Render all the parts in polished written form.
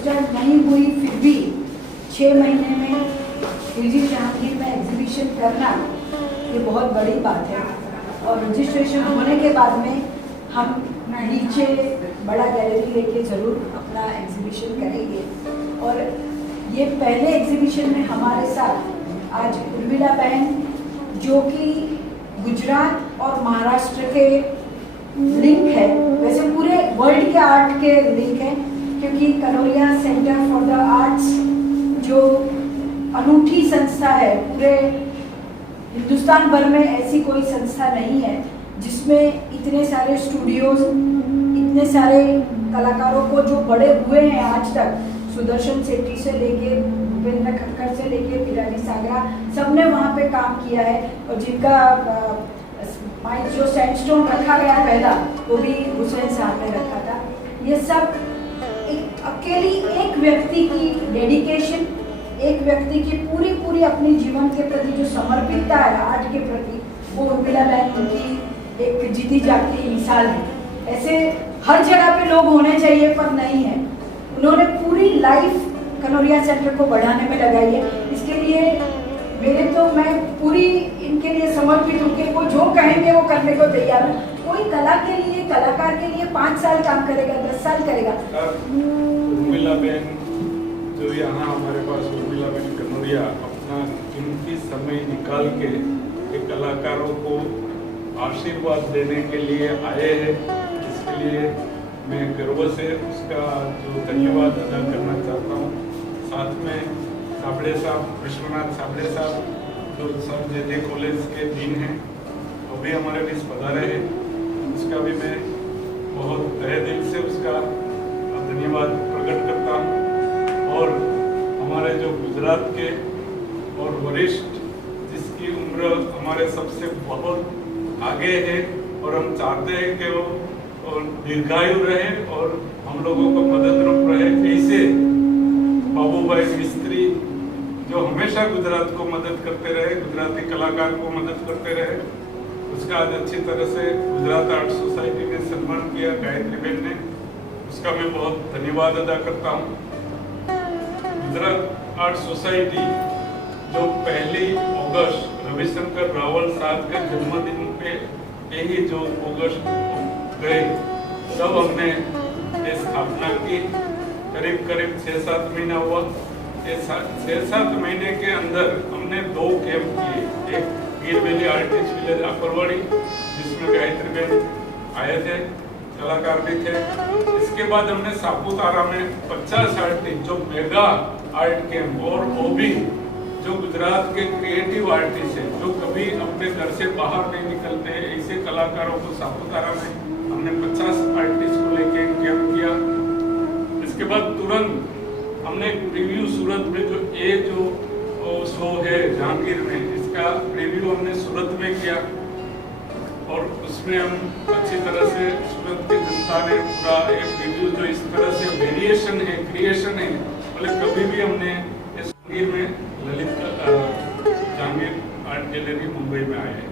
Start नहीं हुई, फिर भी 6 महीने में खिलजी जहांगीर में एग्जीबिशन करना ये बहुत बड़ी बात है। और रजिस्ट्रेशन होने के बाद में हम नीचे बड़ा गैलरी लेके ज़रूर अपना एग्जीबिशन करेंगे। और ये पहले एग्जीबिशन में हमारे साथ आज उर्मिला बहन, जो कि गुजरात और महाराष्ट्र के लिंक है, वैसे पूरे वर्ल्ड के आर्ट के लिंक है, क्योंकि Kanoria centre for the arts जो अनूठी संस्था है, पूरे हिंदुस्तान भर में ऐसी कोई संस्था नहीं है जिसमें इतने सारे स्टूडियोज, इतने सारे कलाकारों को जो बड़े हुए हैं आज तक, सुदर्शन सेठी से लेके भूपेंद्र खक्कर से लेके पिरानी सागरा, सबने वहाँ पे काम किया है। और जिनका जो सैंडस्टोन रखा गया पहला, वो भी हुसैन साहब ने रखा था। ये सब एक अकेली एक व्यक्ति की डेडिकेशन, एक व्यक्ति की पूरी अपनी जीवन के प्रति जो समर्पितता है आर्ट के प्रति, वो उर्मिला बहन उनकी एक जीती जागती मिसाल है। ऐसे हर जगह पे लोग होने चाहिए पर नहीं है। उन्होंने पूरी लाइफ कनोरिया सेंटर को बढ़ाने में लगाई है। इसके लिए मैं पूरी इनके लिए समर्पित हूँ कि वो जो कहेंगे वो करने को तैयार है। कोई कला के लिए, कलाकार के लिए 5 साल काम करेगा, 10 साल करेगा। उर्मिला बहन जो यहाँ हमारे पास, उर्मिला बहन कनोरिया अपना कीमती समय निकाल के एक कलाकारों को आशीर्वाद देने के लिए आए हैं। इसके लिए मैं गर्व से उसका जो धन्यवाद अदा करना चाहता हूँ। साथ में साबड़े साहब, विश्वनाथ साबड़े साहब, जो सर जे कॉलेज के डीन हैं, वो भी हमारे बीच पधारे हैं। उसका भी मैं बहुत तहे दिल से उसका धन्यवाद प्रकट करता हूँ। और हमारे जो गुजरात के और वरिष्ठ, जिसकी उम्र हमारे सबसे बहुत आगे है और हम चाहते हैं कि वो और दीर्घायु रहे और हम लोगों को मदद रूप रहे, ऐसे बाबू भाई मिस्त्री जो हमेशा गुजरात को मदद करते रहे, गुजराती कलाकार को मदद करते रहे, उसका आज अच्छी तरह से गुजरात आर्ट सोसाइटी ने सम्मान किया, गायत्री बहन ने, उसका मैं बहुत धन्यवाद अदा करता हूँ। गुजरात आर्ट सोसाइटी जो 1 अगस्त रविशंकर रावल साहब के जन्मदिन पे यही जो अगस्त गए, तब हमने ये स्थापना की। करीब 6-7 महीना हुआ। 6-7 महीने के अंदर हमने 2 कैंप किए। एक गिर वैली आर्टिस्ट विलेज अकरवाड़ी, जिसमें गायत्री बहन आए थे, कलाकार भी थे। इसके बाद हमने सापुतारा में 50 आर्टिस्ट जो मेगा आर्ट कैंप, और वो भी जो गुजरात के क्रिएटिव आर्टिस्ट हैं, जो कभी अपने घर से बाहर नहीं निकलते, ऐसे कलाकारों को सापुतारा में हमने 50 आर्टिस्ट को लेके कैंप किया। इसके बाद तुरंत हमने एक प्रीव्यू सूरत में, जो शो है जहांगीर में, इसका प्रीव्यू हमने सूरत में किया। और उसमें हम अच्छी तरह से सूरत की जनता ने पूरा ये प्रीव्यू, जो इस तरह से वेरिएशन है, क्रिएशन है, बोले कभी भी हमने इस जहांगीर में, ललित जहांगीर आर्ट गैलरी मुंबई में आए हैं।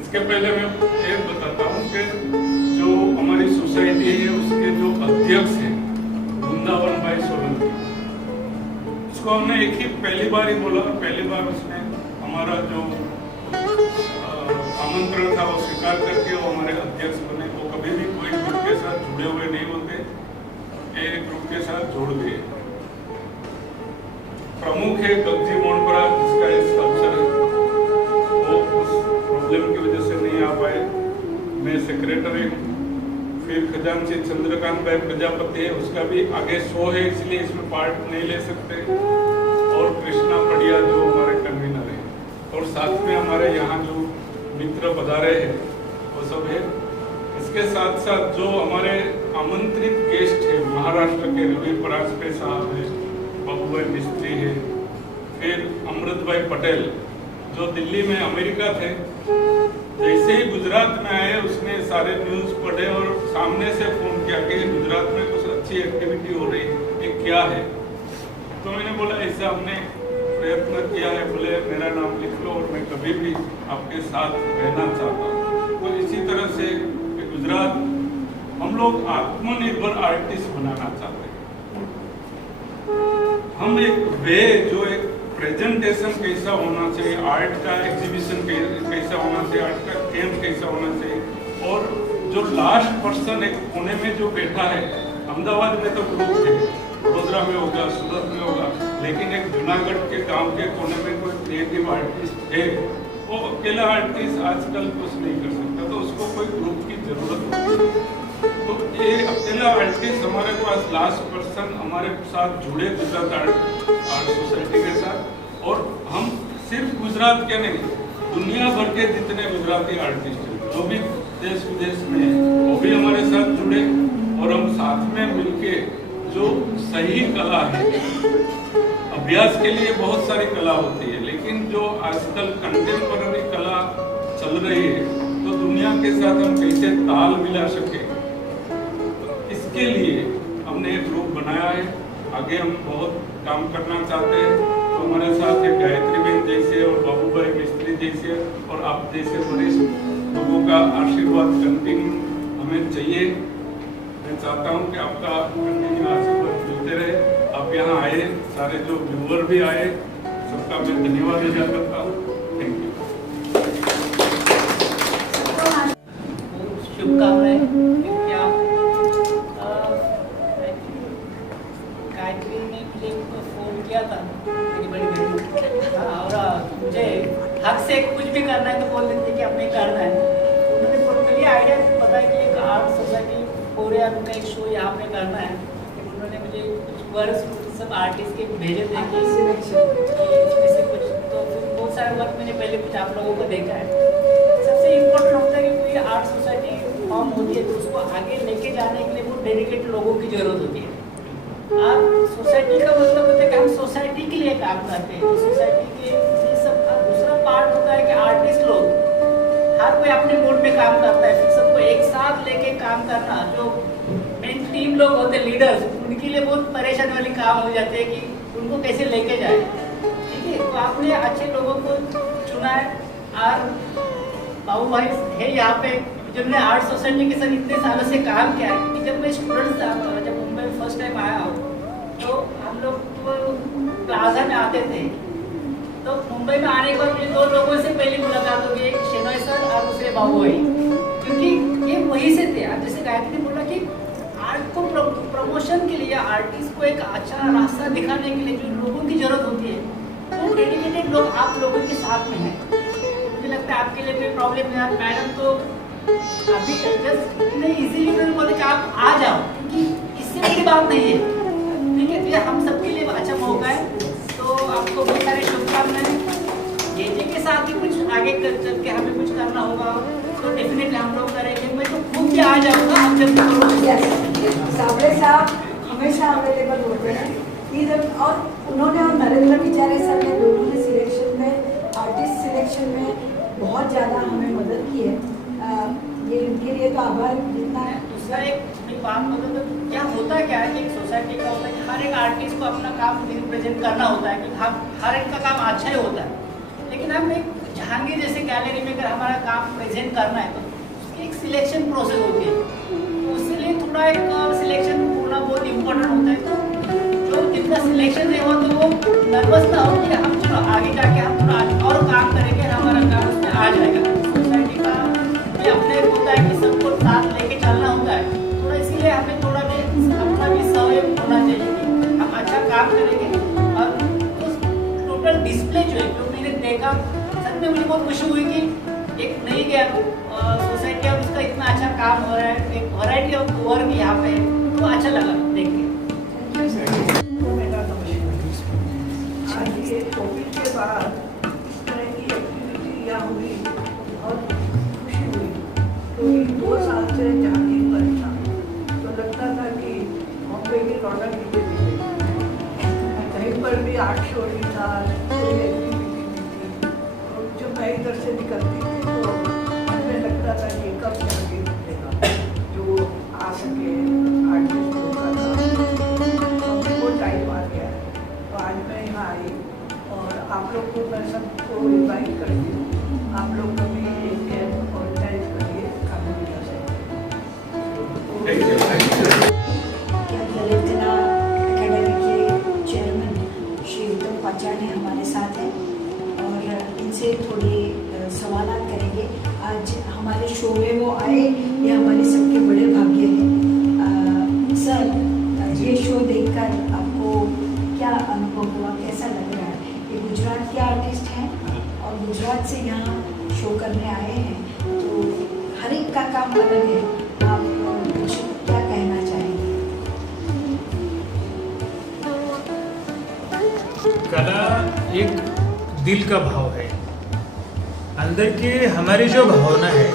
इसके पहले मैं ये बताता हूँ कि जो हमारी सोसाइटी है उसके जो अध्यक्ष हैं वृंदावन भाई सोलंकी, उसको हमने एक ही पहली बार ही बोला, और पहली बार उसने हमारा जो आमंत्रण था वो स्वीकार करके वो हमारे अध्यक्ष बने। वो कभी भी कोई ग्रुप के साथ जुड़े हुए नहीं होते, एक ग्रुप के साथ जोड़ दिए। प्रमुख है गगजी मोहनपुरा, जिसका इस अवसर वो उस प्रॉब्लम की वजह से नहीं आ पाए। मैं सेक्रेटरी हूँ। फिर खजांची चंद्रकांत भाई प्रजापति है, उसका भी आगे शो है, इसलिए इसमें पार्ट नहीं ले सकते। और कृष्णा पड़िया जो हमारे कन्वीनर है, और साथ में हमारे यहाँ जो मित्र पधारे हैं वो सब है। इसके साथ साथ जो हमारे आमंत्रित गेस्ट है, महाराष्ट्र के रवि परांजपे साहब है, बाबू भाई मिस्त्री है, फिर अमृत भाई पटेल जो दिल्ली में अमेरिका थे, जैसे ही गुजरात में आए उसने सारे न्यूज़ पढ़े और सामने से फोन किया कि गुजरात में कुछ अच्छी एक्टिविटी हो रही है, ये क्या है। तो मैंने बोला ऐसा हमने प्रयत्न किया है, बोले मेरा नाम लिख लो और मैं कभी भी आपके साथ रहना चाहता हूँ। तो इसी तरह से गुजरात हम लोग आत्मनिर्भर आर्टिस्ट बनाना चाहते हैं। वे जो एक प्रेजेंटेशन कैसा होना चाहिए, आर्ट का एग्जीबिशन कैसा होना चाहिए, आर्ट का कैंप कैसा होना चाहिए, और जो लास्ट पर्सन एक कोने में जो बैठा है, अहमदाबाद में तो ग्रुप है, वडोदरा में होगा, सूरत में होगा, लेकिन एक जूनागढ़ के गांव के कोने में कोई क्रिएटिव आर्टिस्ट है, वो अकेला आर्टिस्ट आजकल कुछ नहीं कर सकता, तो उसको कोई ग्रुप की जरूरत होती है। तो ये अकेला आर्टिस्ट हमारे पास लास्ट पर्सन हमारे साथ जुड़े गुजरात आर्ट सोसाइटी के साथ, और हम सिर्फ गुजरात के नहीं, दुनिया भर के जितने गुजराती आर्टिस्ट हैं जो भी देश विदेश में हैं, वो भी हमारे साथ जुड़े, और हम साथ में मिलके जो सही कला है, अभ्यास के लिए बहुत सारी कला होती है, लेकिन जो आजकल कंटेम्पररी कला चल रही है, तो दुनिया के साथ हम कैसे ताल मिला सके, इसके लिए हमने एक ग्रुप बनाया है। आगे हम बहुत काम करना चाहते हैं, तो हमारे साथ एक गायत्री बहन जैसे और बाबू भाई मिस्त्री जैसे और आप जैसे वरिष्ठ लोगों का आशीर्वाद कंटिन्यू हमें चाहिए। मैं चाहता हूं कि आपका कंटिन्यू आशीर्वाद मिलते रहे। आप यहाँ आए, सारे जो व्यूअर भी आए, सबका मैं धन्यवाद अदा करता हूँ। Thank you. शुभकामनाएं। गायत्री ने मुझे फोन किया था, मेरी बड़ी बहन, और मुझे हक से कुछ भी करना है तो बोल देते कि हमें करना है। उन्होंने मुझे आइडिया पता है कि एक आर्ट सोसाइटी कोरिया में एक शो यहाँ पे करना है। उन्होंने मुझे कुछ वर्क सब आर्टिस्ट के भेजे थे कि इसमें कुछ, तो फिर बहुत सारे वर्क मैंने पहले कुछ आप लोगों को देखा है। सबसे इम्पोर्टेंट होता है कि कोई आर्ट सोसाइटी फॉर्म होती है तो उसको आगे लेके जाने के लिए वो डेडिकेटेड लोगों की जरूरत होती है। आर्ट सोसाइटी का मतलब होता है कि हम सोसाइटी के लिए काम करते हैं, तो सोसाइटी के ये सब। दूसरा पार्ट होता है कि आर्टिस्ट लोग हर कोई अपने मूड में काम करता है, फिर सबको एक साथ लेके काम करना, जो मेन टीम लोग होते हैं लीडर्स, उनके लिए बहुत परेशानी वाली काम हो जाते हैं कि उनको कैसे लेके जाए। ठीक है, तो आपने अच्छे लोगों को चुना है। और बाबू भाई है यहाँ पे, जिन्होंने आर्ट सोसाइटी के साथ इतने सालों से काम किया है। क्योंकि जब मैं स्टूडेंट था, जब मुंबई में फर्स्ट टाइम आया हूँ, तो हम लोग तो प्लाजा में आते थे। तो मुंबई में आने के बाद मुझे दो लोगों से पहली मुलाकात हो गई, एक शेनॉय सर और दूसरे बाबू भाई, क्योंकि ये वहीं से थे। जैसे गायत्री ने बोला कि आर्ट को प्रमोशन के लिए, आर्टिस्ट को एक अच्छा रास्ता दिखाने के लिए जो लोगों की जरूरत होती है, वो डेडिकेटेड लोग आप लोगों के साथ में हैं। मुझे लगता है आपके लिए कोई प्रॉब्लम नहीं है। मैडम तो अभी जस्ट इतने इजीली मैंने बोला कि आप आ जाओ, क्योंकि इससे बड़ी बात नहीं है। ठीक है, तो ये हम सबके लिए अच्छा मौका है। तो आपको बहुत सारे शुभकामनाएं। जेजे के साथ ही कुछ आगे चल के हमें कुछ करना होगा तो डेफिनेटली हम लोग करेंगे। मैं तो खुद भी आ जाऊँगा, आप जब साबले साहब हमेशा अवेलेबल होते हैं इधर, और उन्होंने और नरेंद्र विचारे सर ने दोनों ने सिलेक्शन में, आर्टिस्ट सिलेक्शन में बहुत ज़्यादा हमें मदद की है। ये इनके लिए तो आभार जितना है। दूसरा एक बात मतलब तो क्या होता है, क्या है कि एक सोसाइटी का होता है कि हर एक आर्टिस्ट को अपना काम रिप्रेजेंट करना होता है, कि हम हर एक का काम अच्छा ही होता है। लेकिन हम एक जहांगीर जैसे गैलरी में अगर हमारा काम प्रेजेंट करना है तो उसकी एक सिलेक्शन प्रोसेस होती है, तो उसके लिए थोड़ा एक सिलेक्शन होना बहुत इम्पोर्टेंट होता है। तो जो जितना सिलेक्शन है वो तो वो नर्वस ना हो कि हम चलो आगे जाके हम थोड़ा और काम करेंगे, हमारा काम उसमें आ जाएगा। सोसाइटी का ये अपने होता है कि सबको साथ लेके चलना होता है, थोड़ा इसीलिए हमें थोड़ा भी अपना भी सहयोग होना चाहिए कि हम अच्छा काम करेंगे। और उस टोटल डिस्प्ले जो है, जो मैंने देखा, सच में मुझे बहुत खुशी हुई कि एक नई सोसाइटी और उसका इतना अच्छा काम हो रहा है, एक वैरायटी ऑफ वर्क यहाँ पे, तो अच्छा लगा देख के। आज ये कोविड के बाद इस तरह की एक्टिविटी यहाँ हुई और खुशी हुई, क्योंकि 2 साल से जहांगीर पर था तो लगता था कि बॉम्बे की रौनक नीचे दिख गई। कहीं पर भी आर्ट शो नहीं था, कोई एक्टिविटी नहीं थी। और जब मैं इधर से निकलती थी तो हमें लगता था कि कब जहांगीर उठेगा, जो आ सके आर्टिस्ट लोग का काम। वो टाइम आ गया है, तो आज मैं यहाँ आई और आप लोग को मैं सबको इन्वाइट करती हूँ। आप लोग कभी एक कैंप ऑर्गेनाइज करिए कानूनी से। ललितना अकेडमी के चेयरमैन श्री आज हमारे शो में वो आए, ये हमारे सबके बड़े भाग्य हैं। सर, ये शो देखकर आपको क्या अनुभव हुआ, कैसा लग रहा है? ये गुजरात के आर्टिस्ट हैं और गुजरात से यहाँ शो करने आए हैं, तो हर एक का काम अलग है। आप कुछ क्या कहना चाहेंगे? कला एक दिल का भाव है, अंदर के हमारी जो भावना है,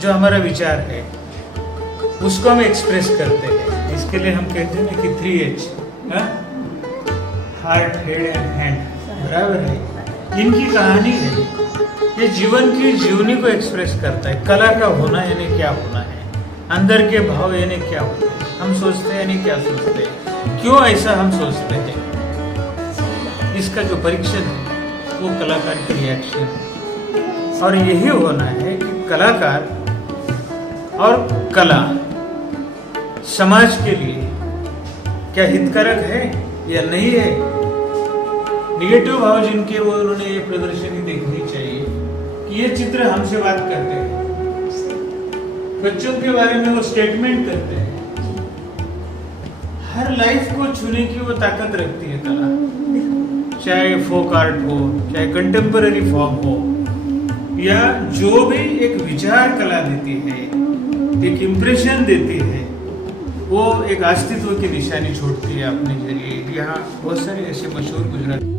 जो हमारा विचार है, उसको हम एक्सप्रेस करते हैं। इसके लिए हम कहते हैं ना कि 3H, heart, head and hand, बराबर है। इनकी कहानी है, ये जीवन की जीवनी को एक्सप्रेस करता है। कला का होना यानी क्या होना है, अंदर के भाव यानी क्या होते हैं, हम सोचते हैं यानी क्या सोचते हैं, क्यों ऐसा हम सोचते हैं, इसका जो परीक्षण है वो कलाकार की रिएक्शन है। और यही होना है कि कलाकार और कला समाज के लिए क्या हितकारक है या नहीं है। निगेटिव भाव जिनके, वो उन्होंने ये प्रदर्शनी देखनी चाहिए कि ये चित्र हमसे बात करते हैं, बच्चों के बारे में वो स्टेटमेंट करते हैं। हर लाइफ को छूने की वो ताकत रखती है कला, चाहे फोक आर्ट हो, चाहे कंटेम्पररी फॉर्म हो, या जो भी एक विचार कला देती है, एक इम्प्रेशन देती है, वो एक अस्तित्व की निशानी छोड़ती है अपने जरिए। यहाँ बहुत सारे ऐसे मशहूर गुजराती